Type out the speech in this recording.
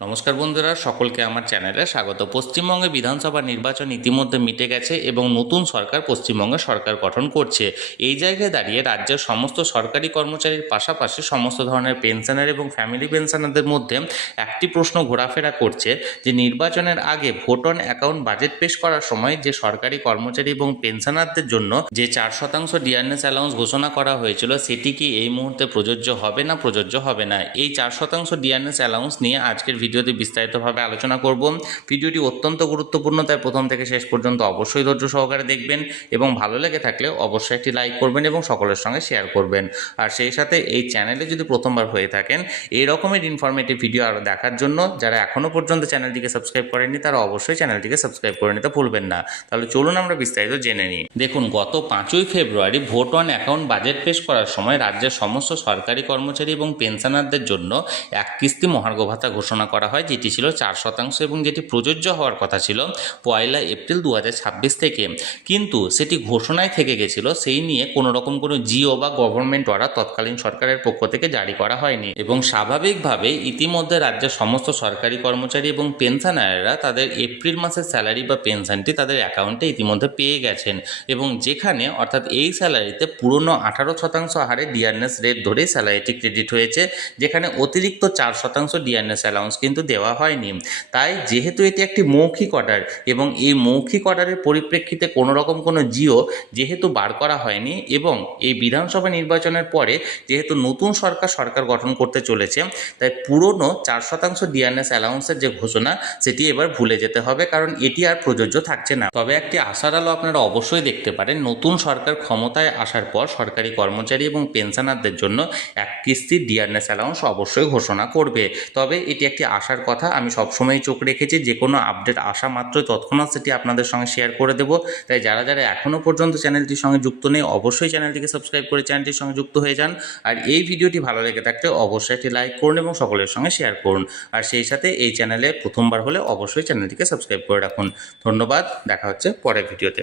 নমস্কার বন্ধুরা, সকলকে আমার চ্যানেলে স্বাগত। পশ্চিমবঙ্গে বিধানসভা নির্বাচন ইতিমধ্যে মিটে গেছে এবং নতুন সরকার পশ্চিমবঙ্গে সরকার গঠন করছে। এই জায়গায় দাঁড়িয়ে রাজ্যের সমস্ত সরকারি কর্মচারীর পাশাপাশি সমস্ত ধরনের পেনশনার এবং ফ্যামিলি পেনশনারদের মধ্যে একটি প্রশ্ন ঘোরাফেরা করছে যে নির্বাচনের আগে ভোট অন অ্যাকাউন্ট বাজেট পেশ করার সময় যে সরকারি কর্মচারী এবং পেনশনারদের জন্য যে 4% ডিয়ারনেস অ্যালাউন্স ঘোষণা করা হয়েছিল সেটি কি এই মুহূর্তে প্রযোজ্য হবে না প্রযোজ্য হবে না। এই 4% ডিয়ারনেস অ্যালাউন্স নিয়ে আজকের ভিডিওতে বিস্তারিতভাবে আলোচনা করব। ভিডিওটি অত্যন্ত গুরুত্বপূর্ণ, তাই প্রথম থেকে শেষ পর্যন্ত অবশ্যই ধৈর্য সহকারে দেখবেন এবং ভালো লেগে থাকলে অবশ্যই একটি লাইক করবেন এবং সকলের সঙ্গে শেয়ার করবেন। আর সেই সাথে এই চ্যানেলে যদি প্রথমবার হয়ে থাকেন এই রকমের ইনফরমেটিভ ভিডিও আরও দেখার জন্য যারা এখনও পর্যন্ত চ্যানেলটিকে সাবস্ক্রাইব করেননি তারা অবশ্যই চ্যানেলটিকে সাবস্ক্রাইব করে নিতে ভুলবেন না। তাহলে চলুন আমরা বিস্তারিত জেনে নিই। দেখুন, গত 5ই ফেব্রুয়ারি ভোট অন অ্যাকাউন্ট বাজেট পেশ করার সময় রাজ্যের সমস্ত সরকারি কর্মচারী এবং পেনশনারদের জন্য এক কিস্তি মহার্ঘ ভাতা ঘোষণা করা হয়, যেটি ছিল 4% এবং যেটি প্রযোজ্য হওয়ার কথা ছিল 1 এপ্রিল 2026 থেকে। কিন্তু সেটি ঘোষণায় থেকে গেছিল, সেই নিয়ে কোনো রকম কোনো জিও বা গভর্নমেন্ট অর্ডার তৎকালীন সরকারের পক্ষ থেকে জারি করা হয়নি এবং স্বাভাবিকভাবে ইতিমধ্যে রাজ্যের সমস্ত সরকারি কর্মচারী এবং পেনশনাররা তাদের এপ্রিল মাসের স্যালারি বা পেনশনটি তাদের অ্যাকাউন্টে ইতিমধ্যে পেয়ে গেছেন এবং যেখানে অর্থাৎ এই স্যালারিতে পুরনো 18% হারে ডিআরএস রেট ধরে স্যালারিটি ক্রেডিট হয়েছে, যেখানে অতিরিক্ত 4% ডিআরএস অ্যালাউন্স কিন্তু দেওয়া হয়নি। তাই যেহেতু এটি একটি মৌখিক অর্ডার এবং এই মৌখিক অর্ডারের পরিপ্রেক্ষিতে কোনো রকম কোনো জিও যেহেতু বার করা হয়নি এবং এই বিধানসভা নির্বাচনের পরে যেহেতু নতুন সরকার গঠন করতে চলেছে, তাই পুরনো 4% ডিআরএস অ্যালাউন্সের যে ঘোষণা সেটি এবার ভুলে যেতে হবে, কারণ এটি আর প্রযোজ্য থাকছে না। তবে একটি আশার আলো আপনারা অবশ্যই দেখতে পারেন, নতুন সরকার ক্ষমতায় আসার পর সরকারি কর্মচারী এবং পেনশনারদের জন্য এক কিস্তির ডিআরএস অ্যালাউন্স অবশ্যই ঘোষণা করবে। তবে এটি একটি আশার কথা, আমি সবসময় চোখ রেখেছি, যে কোনো আপডেট আসা মাত্র তৎক্ষণাৎ সেটি আপনাদের সঙ্গে শেয়ার করে দেব। তাই যারা যারা এখনও পর্যন্ত চ্যানেলটির সঙ্গে যুক্ত নেই অবশ্যই চ্যানেলটিকে সাবস্ক্রাইব করে চ্যানেলটির সঙ্গে যুক্ত হয়ে যান। আর এই ভিডিওটি ভালো লেগে থাকলে অবশ্যই একটি লাইক করুন এবং সকলের সঙ্গে শেয়ার করুন। আর সেই সাথে এই চ্যানেলে প্রথমবার হলে অবশ্যই চ্যানেলটিকে সাবস্ক্রাইব করে রাখুন। ধন্যবাদ, দেখা হচ্ছে পরের ভিডিওতে।